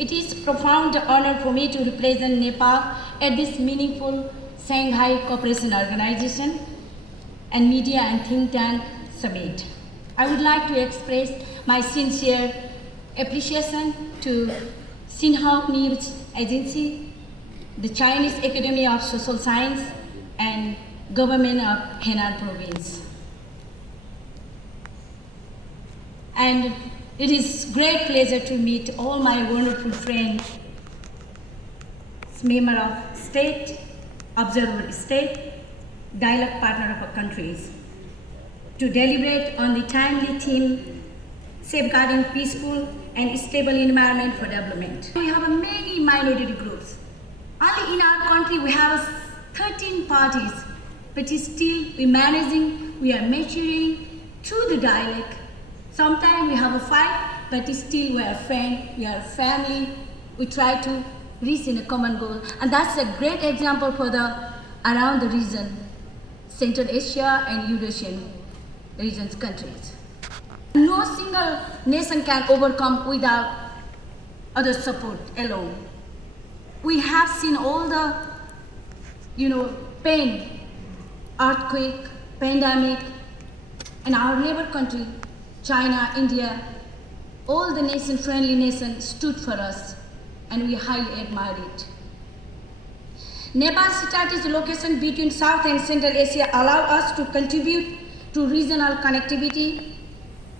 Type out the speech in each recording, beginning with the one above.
It is profound honor for me to represent Nepal at this meaningful Shanghai Cooperation Organization and Media and Think Tank Summit. I would like to express my sincere appreciation to Xinhua News Agency, the Chinese Academy of Social Science, and Government of Henan Province. And it is great pleasure to meet all my wonderful friends, member of state, observer state, dialogue partner of our countries, to deliberate on the timely theme, safeguarding peaceful and stable environment for development. We have many minority groups. Only in our country we have 13 parties, but still we are maturing through the dialogue. Sometimes we have a fight, but still we are friends, we are family. We try to reach in a common goal. And that's a great example for around the region, Central Asia and Eurasian regions countries. No single nation can overcome without other support alone. We have seen all the, pain, earthquake, pandemic, and our neighbor country, China, India, all the friendly nations stood for us, and we highly admire it. Nepal's strategic location between South and Central Asia allow us to contribute to regional connectivity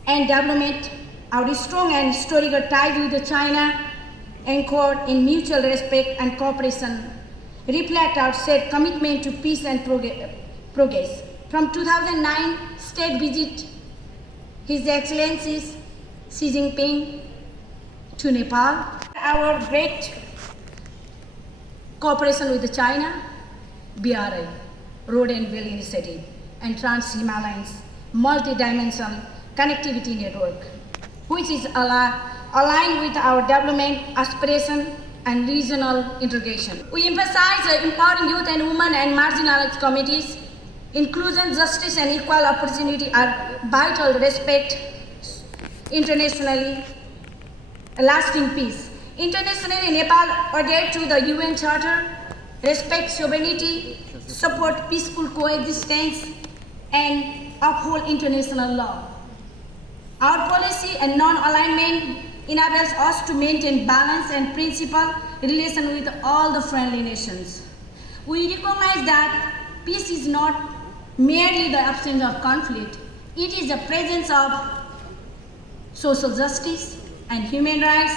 and development. Our strong and historical ties with China, anchored in mutual respect and cooperation, reflect our shared commitment to peace and progress. From 2009 state visit, His Excellency Xi Jinping to Nepal, our great cooperation with China, BRI, Road and Rail Initiative, and Trans-Himalayan multi-dimensional connectivity network, which is aligned with our development aspiration and regional integration. We emphasize empowering youth and women and marginalized communities. Inclusion, justice, and equal opportunity are vital. Respect internationally, lasting peace. Internationally, Nepal adheres to the UN Charter, respect sovereignty, support peaceful coexistence, and uphold international law. Our policy and non-alignment enables us to maintain balance and principled relation with all the friendly nations. We recognize that peace is not merely the absence of conflict, it is the presence of social justice and human rights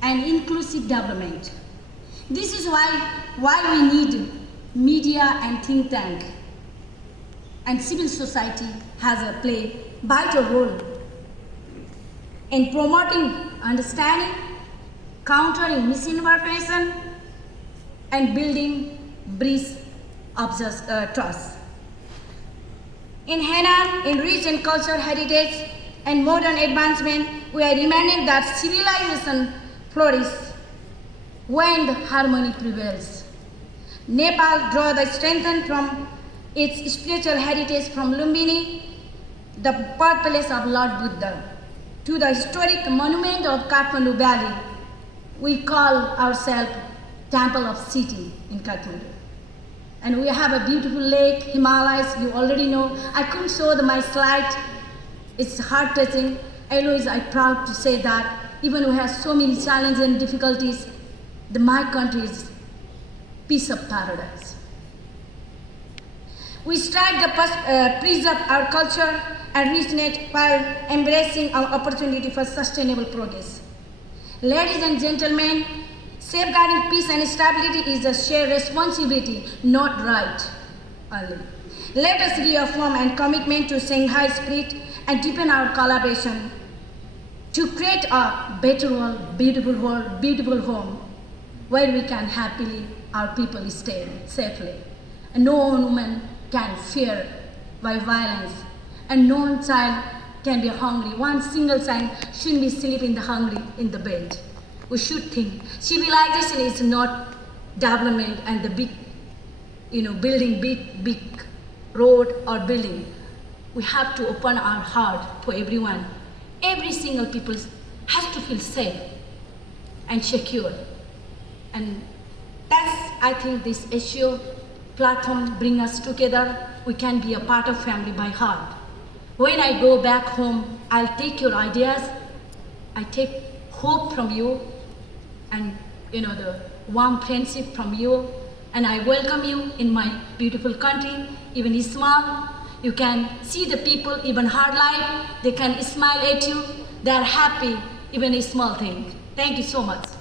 and inclusive development. This is why we need media and think tank, and civil society has a play vital role in promoting understanding, countering misinformation, and building bridges of trust. In Henan, in rich in culture, heritage, and modern advancement, we are reminded that civilization flourishes when harmony prevails. Nepal draws the strength from its spiritual heritage from Lumbini, the birthplace of Lord Buddha, to the historic monument of Kathmandu Valley. We call ourselves Temple of City in Kathmandu. And we have a beautiful lake, Himalayas, you already know. I couldn't show my slide. It's heart-touching. Always I'm proud to say that even we have so many challenges and difficulties, my country is piece of paradise. We strive to preserve our culture and richness while embracing our opportunity for sustainable progress. Ladies and gentlemen, safeguarding peace and stability is a shared responsibility, not right only. Let us reaffirm our commitment to Shanghai spirit and deepen our collaboration to create a better world, beautiful home, where we can happily, our people stay safely. And no woman can fear by violence, and no child can be hungry. One single child shouldn't be sleeping hungry in the bed. We should think civilization is not development and the big, building big road or building. We have to open our heart for everyone. Every single people has to feel safe. and secure. And that's, I think, this issue platform bring us together. We can be a part of family by heart. When I go back home, I'll take your ideas. I take hope from you, and the warm friendship from you. And I welcome you in my beautiful country, even small. You can see the people, even hard life, they can smile at you. They are happy, even a small thing. Thank you so much.